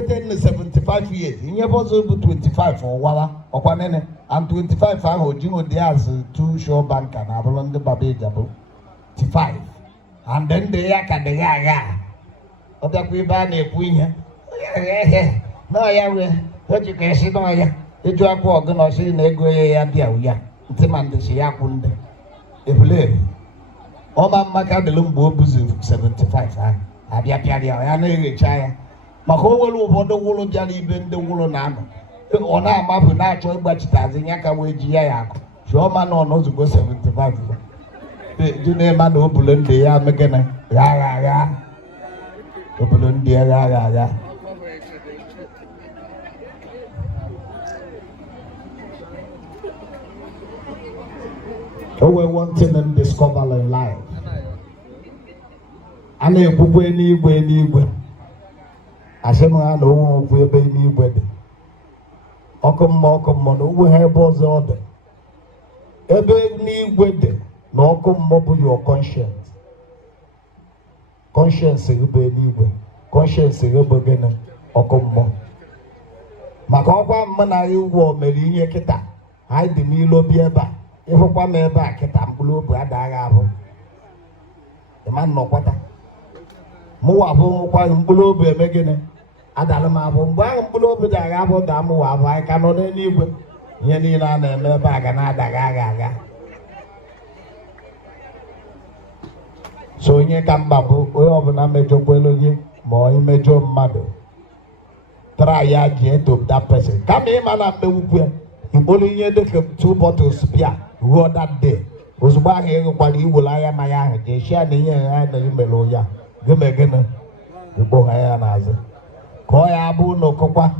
waiting 75 years. In your possible 25 for Walla or Kwanene. I'm 25 for Jingo Diaz, 2 show bank and Avalon the Baby Double. 5. And then the yak and the yaga. Of that we ban a queen. No, yeah, what you can see, no, yeah. The drug walk and I see Nego and Dia. Timan the Shiakunde. If live. All my Maka the Lumbo 75. Abia Piadia, I know you child. My whole world of the wool of Jali been the wool on Anno. On our map with natural budget in Yakaway Gia. Show man on those go 75. You name man who pull in the yard again. Ya. Pull in the ya. Oh, we want to discover life. And they put anywhere. I said, I know we'll be anywhere. Okom, we have both order. Every need with it, no come mobile your conscience. Conscience, you be anywhere. Conscience, you begin. Okom. Makokwa mana you war, Merinia Kita. Hide the Milo Bieba. If you come back at Ambulo, brother, the man no quarter. Moabo, one globe, Megan. Adalama, one globe, the Arabo Damu, I cannot anyway. Yenina and Lebag and Adagaga. So in your cambabu, we open a major quellogi, more major mother. Try yet to that person. Come in, man, up the whoop. You only had 2 bottles of beer. Who that day was banging while you will I am my young, they share the year and the Meloya. Give me again. The boy I answer. Koya Abu no Copa,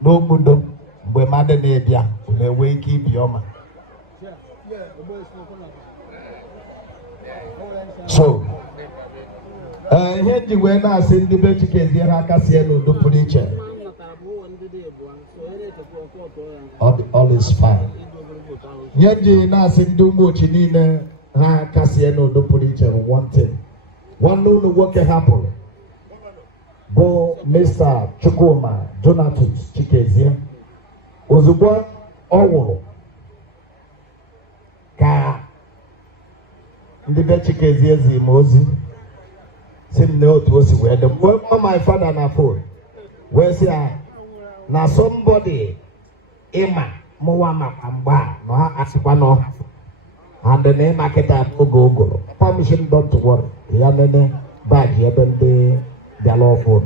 no good, but Mother Nadia, when they wake keep your man. So, here you went as in the Chikezie Casiano do preacher. All is fine. Yaji na sindu Umuochibinagu Casiano do preacher one thing. One no work happen. Go Mr. Chukuma Jonathan Chikezie. Ozugbo ọwụrụ ka ndị be Chikezie zi mozi sim na otu osi wee dị mgbe my father na phone wee sị na somebody ịma mụwa maka mgba na ha asịkwa n'ọha and na ịma kịta oge ogoro permission don't worry ya nene badge ebe ndị bịala ọfụ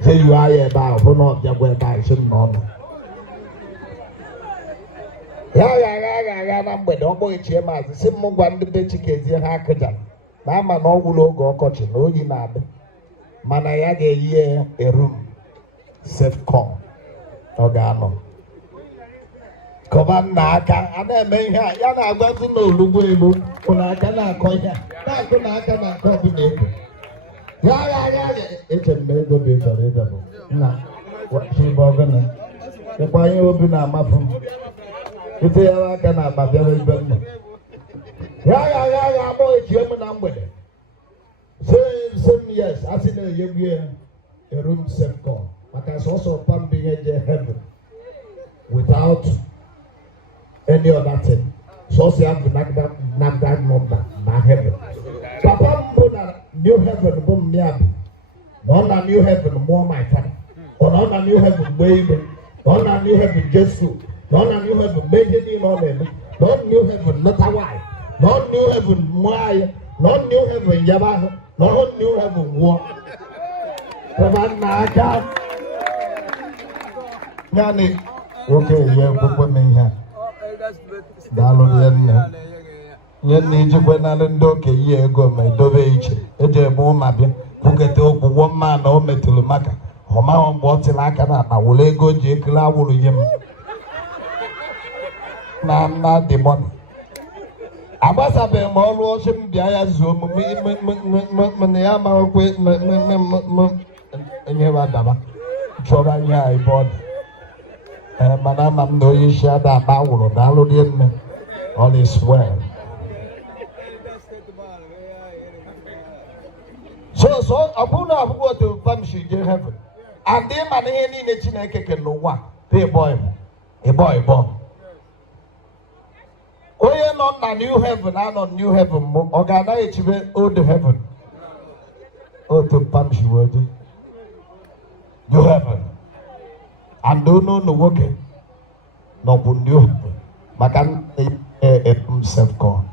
sị yu ahịa ebe ahụ bụ na ọbịagwa ebe ahụ sị m n'ọnụ ya na mgbede ọgbọ ichie maazị sị m gwa ndị be Chikezie ha akụja na ama na ọ gwụrụ oge ọkọchị na oyi na-adị mana ya ga-eyi erum sefcon ọ ga-anọ kọba nna aka a na-eme ihe a ya na-agwazi n'olugbo elu ụna aka na-akọ ihe na-akụ na aka na-akọ ọbụla ego ya eche mgbe ego bụ ịchọrọ ịbịabụ nna chibe ọgụna ịkwa ihe obi na-amapụ m ite ya aka na-akpa bịara ibe nna ya abụọ echie m na mgbede same yes asị na-eyegbu ya erum sefcon maka sọsọ pambi ihe je heaven without any other thing. So say I'm that number na heaven. Papa mbụ na new heaven bụ m ya bụ na ọ na new heaven mụọ my father. Ọ na ọ na new heaven mgbe igbe. Na ọ na new heaven Jesu. Na ọ na new heaven mgbe ihe niile ọ na-eme. Na ọ new heaven lọta nwanyị. Na ọ new heaven mụọ anyị. Na ọ new heaven yaba ahụ. Na ọ new heaven nwụọ. Papa nna aka. Yani okay ya kwukwe m ihe a. Daalụ ya nne. Nye nne ijikwe n'alụ ndị okenye ego ma edobe iche. Eji eme ụma bịa kwukete okwu gwọ mma na o metụrụ maka ọmahụ mgbe ọ tiri aka na akpa wụrụ ego ji ekele awụrụ ihe m na dị mọni. Agbasabeghị m ọrụ ọsị m bịa ya zuo m ya amaghịkwe enyere adaba chọrọ ihe a ebe ọ dị. Mana ama m na onye isi ada akpa awụrụ na alụ dị nne all is well. So ọ bụrụ na abụghị otu famshi je heaven and them and any nation I can know what pay boy a boy. Oh, you're not a new heaven, I'm not new heaven, organize old heaven. Oh, to punish you, word. New heaven. And don't know no working. No good new heaven. Makan himself call.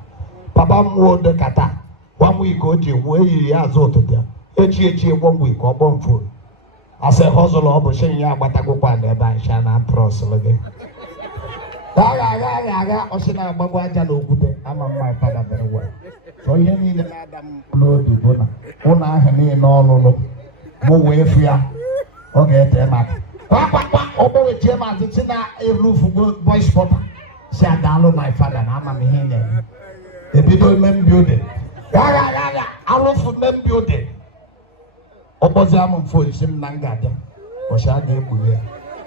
Papa mo de kata. 1 week go to where you are so to them. Each 1 week or bomb food. I say hustle or bushing ya but I go by there by Shana and Prosel again. Oshina Bagwaja no good. I'm on my father very well. So you need a madam blood the donor. Ona Henny and all over. More way for ya. Okay, Temak. Papa, over with Gemma, it's in a roof boy spotter. Say I download my father and I'm a here. If you don't remember building. I love for them building. Opposite Amon for him Nangada. Or shall I get with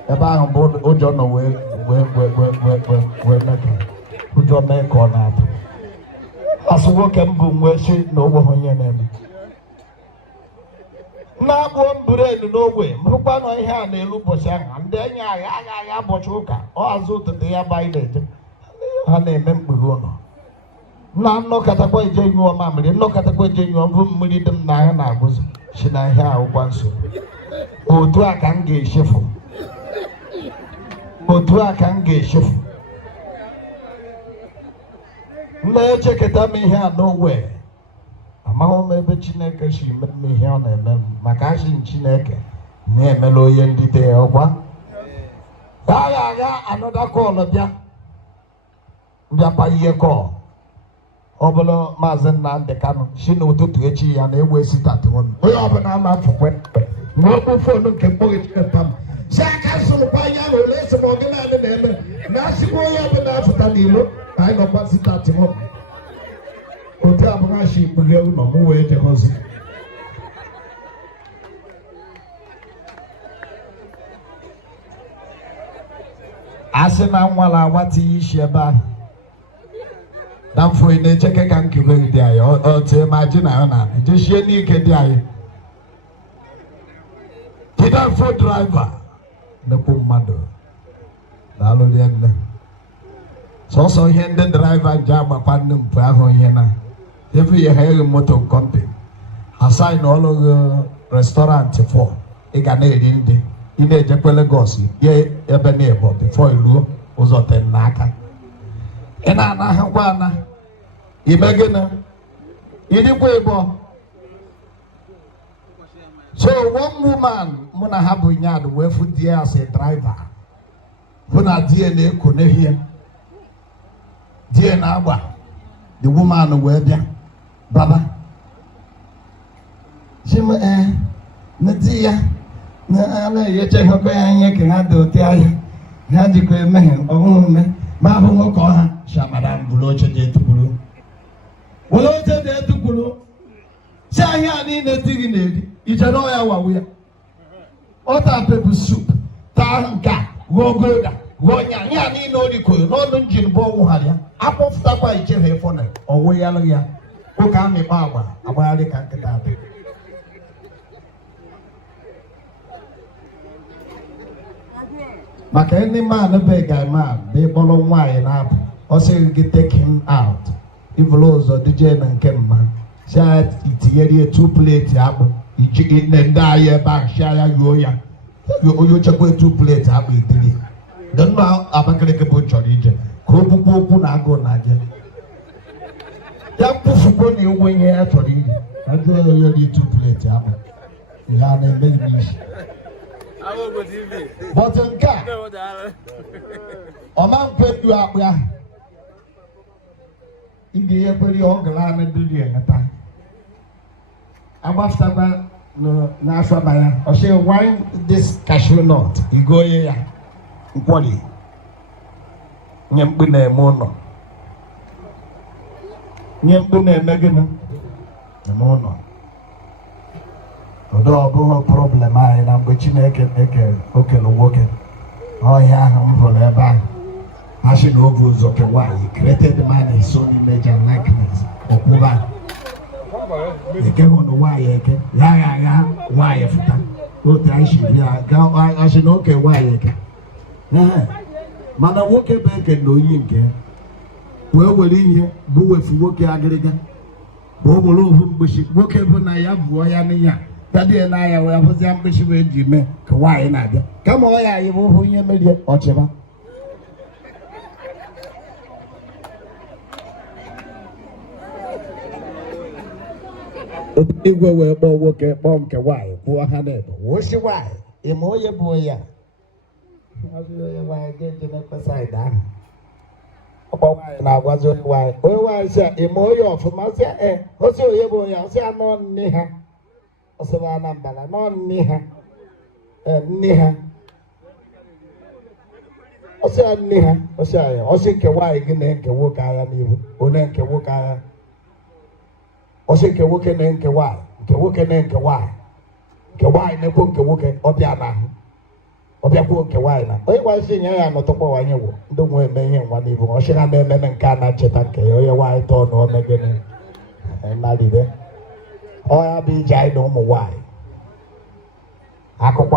about on board Ojon away where who don't make on up. As a work and boom, where she no one your name. Now one bread no way. Mupan I had a loop of sang, and then I bochoka, or as though they are by later. Her name Membugono. Now no catapult genuine mammy, no catapult genuine room with them 9 hours. She not hear once. Oh, do I can get shuffle. Oh, do I can get shuffle. No check it at me here nowhere. A mouth maybe Chineke, she met me here on a Makashi in Chineke. Near Meloyan detail. What? Another call of ya. Yapa ye call. Obolo Mazen and the Canon. She know to Twitchy and they will sit at one. We open our mouth for when. No before no can put it in them. Shaka Sulpaya will let some organize them. National open after Tanilo. I know what's it at him. Otabashi will go no way to host. Asena wala wati sheba. Damfo ine cheke kan kiwe dia o te imagine na je hie ni ke dia ye kida for driver na ko mado na lo le ne so hie den driver jaba pan mpu aho hie na every year hair motor company assign all of the restaurant for e ga na eri ndi ine je kwele gosi ye ebe na ebo before ilu uzo ten naka ena na hakwa na imegena idikwa ebo so one woman muna habu nyado we fu dia as a driver muna DNA ko na hie DNA agba the woman we bia baba jima na dia na ala ye che ho ko anya ke na do ti aye na di ko me ohun me ma bu ngo ko ha shamadan bulo che de tukulu bulo che de tukulu sha ya ni na tigi na edi ije no ya wa we ota pepper soup ta nka wo goda wo nya ni no di ko no no njin bo wo ha ya apofuta kwa ije he fo na owo ya lo ya ko ka mi pa agba ya le ka nketa be maka any man be guy man be bolo nwai na abu o say get take him out if those or DJ na nke mma sha itiyere 2 plate abu iji ne nda ye ba sha ya yo chekwa 2 plate abu itiri don ma abakere ke bo chori ije ko pupu na ago na je ya pufu ko ni wenye ya chori ije ago yo 2 plate abu ya na me mi but nka o man pe du akpa igi ye peri ogla na duli ngata abafta ba no na asaba ya o say why this cashew nut igoye ya nkwali nyembu na emono nyembu na emegena emono odo bụ problem anyị na mgbe Chineke eke okele nwoke ọhịa ahụ m hụrụ ebe ahụ asị na oge ụzọ kewa created man in his own image and likeness ọkwụba eke hụ na nwaanyị eke ya agha nwaanyị fụta otu anyị si bịa ga asị na oke nwaanyị ka mana nwoke bụ eke na oyi nke wee were ihe bụ wefu nwoke agịrịga bụ o were ofu mkpechi nwoke bụ na ya bụọ ya n'ihe a tadie na ya wee hụzia mkpechi wee ji mee ka nwaanyị na-abịa kama ọ ya anyị bụ ofu ihe merie ọchịba igwe wee kpọọ nwoke kpọọ nke nwaanyị kwụọ ha n'ebe wosi nwaanyị ịma onye bụ ya onye nwaanyị ga-eje n'ekpesa ịda ahụ ọkpọ nwaanyị na-agwazi onye nwaanyị si ịma onye ọfụma si osi onye bụ onye ọsị ya nọ nne ha ọsịba Anambra nọ nne ha nne ha ọsị ya nne ha ọsị ya ọsị nke nwaanyị gị na nke nwoke agha n'ihu onye nke nwoke agha ọsị nke nwoke na nke nwaanyị nke nwoke na nke nwaanyị nke nwaanyị na-ekwo nke nwoke ọbịa n'ahụ ọbịakwuo nke nwaanyị na onye nwaanyị si nye ya nọtụkwa wanye wụ ndị nwe eme ihe nwa n'ibu ọsị ha na-eme nke a na-acheta nke ya onye nwaanyị tọọ na ome gịnị narịbe ọ ya bụ ije anyị na ụmụ nwaanyị akụkọ